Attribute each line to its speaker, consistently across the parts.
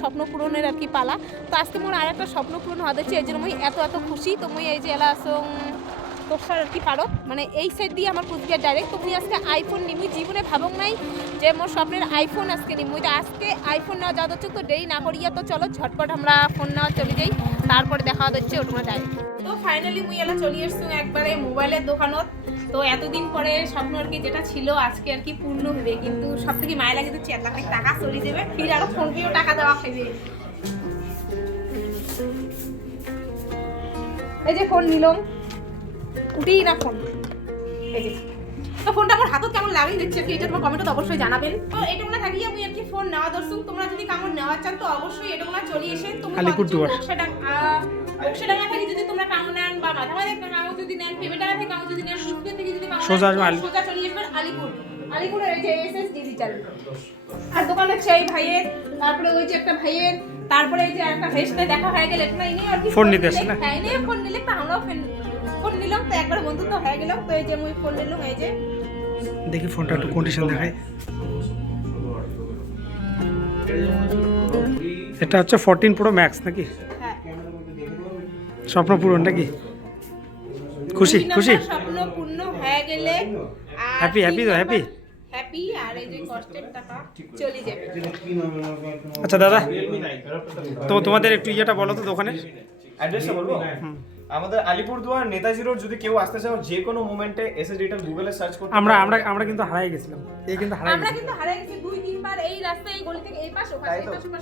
Speaker 1: স্বপ্ন পূরণের আর কি পালা। তো আজকে মোর আর একটা স্বপ্ন পূরণ হওয়া যাচ্ছে এই জন্য মুই এত এত খুশি। তো মুই এই যে এলা আসং তোর আর কি পারো মানে এই সাইড দিয়ে আমার কুচবিহার ডাইরেক্ট তো মুই আজকে আইফোন নিমুই জীবনে ভাবক নাই যে মোর স্বপ্নের আইফোন আজকে নিমুই তো আজকে আইফোন নেওয়া যাওয়া হচ্ছে, তো দেরি না করিয়া তো চলো, ঝটপট আমরা ফোন নেওয়া চলে যাই। তারপরে দেখা হচ্ছে ওটা ডাইরেক্ট তো ফাইনালি মুই এলা চলে এসছি একবারে মোবাইলের দোকানত। তো এতদিন পরে স্বপ্ন আর কি যেটা ছিল আজকে আর কি পূর্ণ হবে। কিন্তু সব থেকে মায়া লাগে তো চার লাখ টাকা চলে যাবে ফির আরও ফোন পেয়েও টাকা দেওয়া খাইবে এই যে ফোন নিলাম। উঠেই না ফোন। এই যে। তো ফোনটা আমার হাতত কেমন লাগে দেখছি আর কি এটা তোমার কমেন্টে অবশ্যই জানাবেন। তো এটা মনে থাকি আমি আর কি ফোন নেওয়া দর্শক তোমরা যদি কামড় নেওয়া চান তো অবশ্যই এটা মনে চলে এসে তোমরা
Speaker 2: আলিপুরদুয়ার।
Speaker 1: বক্সডাঙ্গা থেকে যদি তোমরা কামড় নেন বা মাথা মাথা
Speaker 2: সোজা
Speaker 1: সোজা চলে আসবেন আলিপুর। আলিপুরের এই যে এসএস ডিজিটাল আর দোকান এই ভাইয়ের তারপরে ওই যে একটা ভাইয়ের তারপরে এই যে একটা ভাইয়ের সাথে দেখা হয়ে গেলে তোমরা ইনি আর কি
Speaker 2: ফোন নিতে আসে না?
Speaker 1: হ্যাঁ ইনি ফোন নিলে তো আমরাও ফোন ফোন নিলাম তো একবার বন্ধুত্ব হয়ে গেলাম তো এই যে মুই ফোন নিলাম এই যে
Speaker 2: দেখি ফোনটা একটু কন্ডিশন দেখাই। এটা হচ্ছে ফোরটিন প্রো ম্যাক্স নাকি?
Speaker 1: হ্যাঁ।
Speaker 2: স্বপ্ন পূরণ নাকি? খুশি খুশি
Speaker 1: নম্বর স্বপ্ন পূর্ণ হয়ে গেলে
Speaker 2: Happy, হ্যাপি তো, হ্যাপি
Speaker 1: হ্যাপি আর এই যে কষ্টের টাকা চলে যাবে।
Speaker 2: আচ্ছা দাদা তো তোমাদের একটু ইয়েটা বলো তো দোকানে।
Speaker 3: অ্যাড্রেসটা বলব? আমাদের আলিপুরদুয়ার নেতাজি রোড যদি কেউ আসতে চাও যে কোনো মোমেন্টে এসে ডিটেল গুগলে সার্চ করতে
Speaker 2: আমরা আমরা আমরা কিন্তু হারিয়ে গেছিলাম। এই কিন্তু হারাই
Speaker 1: আমরা কিন্তু হারিয়ে গেছি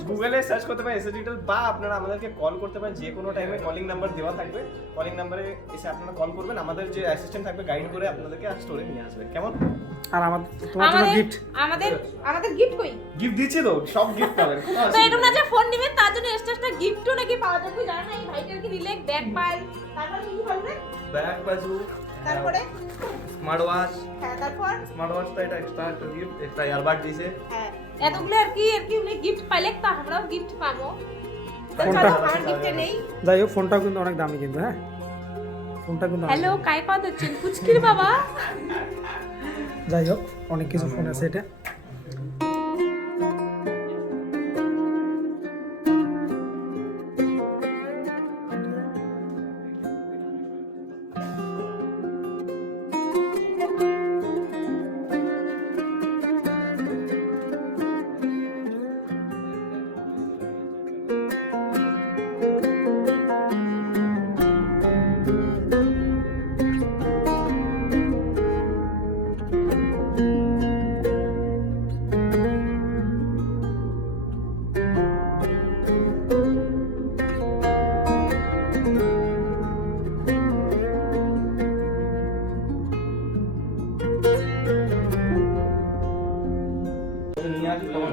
Speaker 3: গুগলে সার্চ করতে পারেন এসে ডিটেল বা আপনারা আমাদেরকে কল করতে পারেন যে কোনো টাইমে কলিং নাম্বার দেওয়া থাকবে। কলিং নাম্বারে এসে আপনারা কল করবেন। আমাদের যে অ্যাসিস্ট্যান্ট থাকবে গাইড করে আপনাদেরকে স্টোরে নিয়ে আসবে। কেমন?
Speaker 2: আর আমাদের তোমার জন্য গিফট
Speaker 1: আমাদের আমাদের গিফট কই?
Speaker 3: গিফট দিচ্ছি তো সব গিফট পাবেন
Speaker 1: তো এটা না যে ফোন নিবেন তার জন্য এক্সট্রা এক্সট্রা গিফটও নাকি পাওয়া যাবে জানা না এই ভাইটার কি দিলে ব্যাগ পাই তারপরে কি বলবে?
Speaker 3: ব্যাগ বাজু
Speaker 1: তারপরে?
Speaker 3: স্মার্ট ওয়াচ
Speaker 1: হ্যাঁ তারপর?
Speaker 3: স্মার্ট ওয়াচটা এটা এক্সট্রা একটা গিফট একটা ইয়ারবাড দিয়েছে।
Speaker 1: হ্যাঁ এতগুলো আর কি আর কি উনি গিফট পাইলে তো আমরাও গিফট পাবো। ফোনটা
Speaker 2: যাই হোক ফোনটা কিন্তু অনেক দামি কিন্তু হ্যাঁ? ফোনটা কিন্তু
Speaker 1: হ্যালো কাই কথা হচ্ছেন পুচকির বাবা।
Speaker 2: যাই হোক অনেক কিছু ফোন আছে এটা।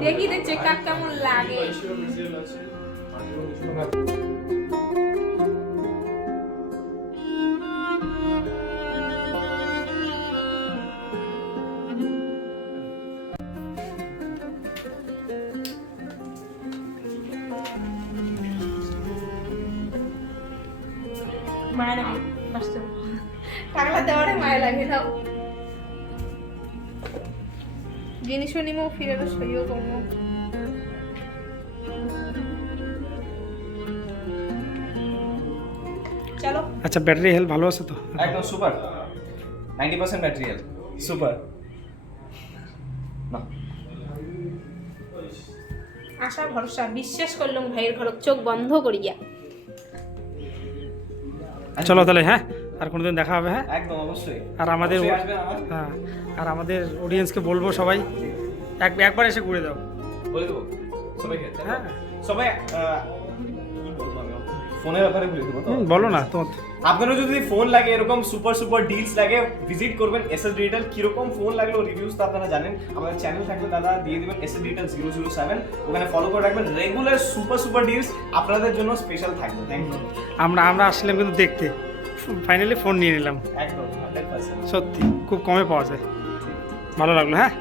Speaker 1: দেখি রে চেক আপ কেমন লাগে? মায়া লাগে বাস্তব টাকা দেওয়ারে মায়া লাগে দাও জিনিসও নিমো ফিরে সইও করব চলো।
Speaker 2: আচ্ছা ব্যাটারি হেলথ ভালো আছে তো?
Speaker 3: একদম super ninety percent battery health. Super না।
Speaker 1: আশা ভরসা বিশ্বাস করলাম ভাইয়ের ঘর চোখ বন্ধ করিয়া।
Speaker 2: চলো তাহলে হ্যাঁ? আর কোনোদিন দেখা হবে হ্যাঁ?
Speaker 3: একদম অবশ্যই।
Speaker 2: আর আমাদের হ্যাঁ আর আমাদের অডিয়েন্সকে বলব সবাই এক একবার এসে ঘুরে দাও
Speaker 3: বলে দেবো? সবাইকে
Speaker 2: হ্যাঁ।
Speaker 3: সবাই ফোনের ব্যাপারে বলে দেবো
Speaker 2: বলো না তোমার
Speaker 3: আপনারও যদি ফোন লাগে এরকম সুপার সুপার ডিলস লাগে ভিজিট করবেন এস এস ডিজিটাল কীরকম ফোন লাগল রিভিউস তো আপনারা জানেন। আমাদের চ্যানেল থাকবে দাদা দিয়ে দিবেন S S digital zero zero seven ওখানে ফলো করে রাখবেন। রেগুলার সুপার সুপার ডিলস আপনাদের জন্য স্পেশাল থাকবে। থ্যাংক ইউ
Speaker 2: আমরা আমরা আসলাম কিন্তু দেখতে। ফাইনালি ফোন নিয়ে নিলাম।
Speaker 3: একদম
Speaker 2: সত্যি খুব কমে পাওয়া যায়। ভালো লাগল হ্যাঁ?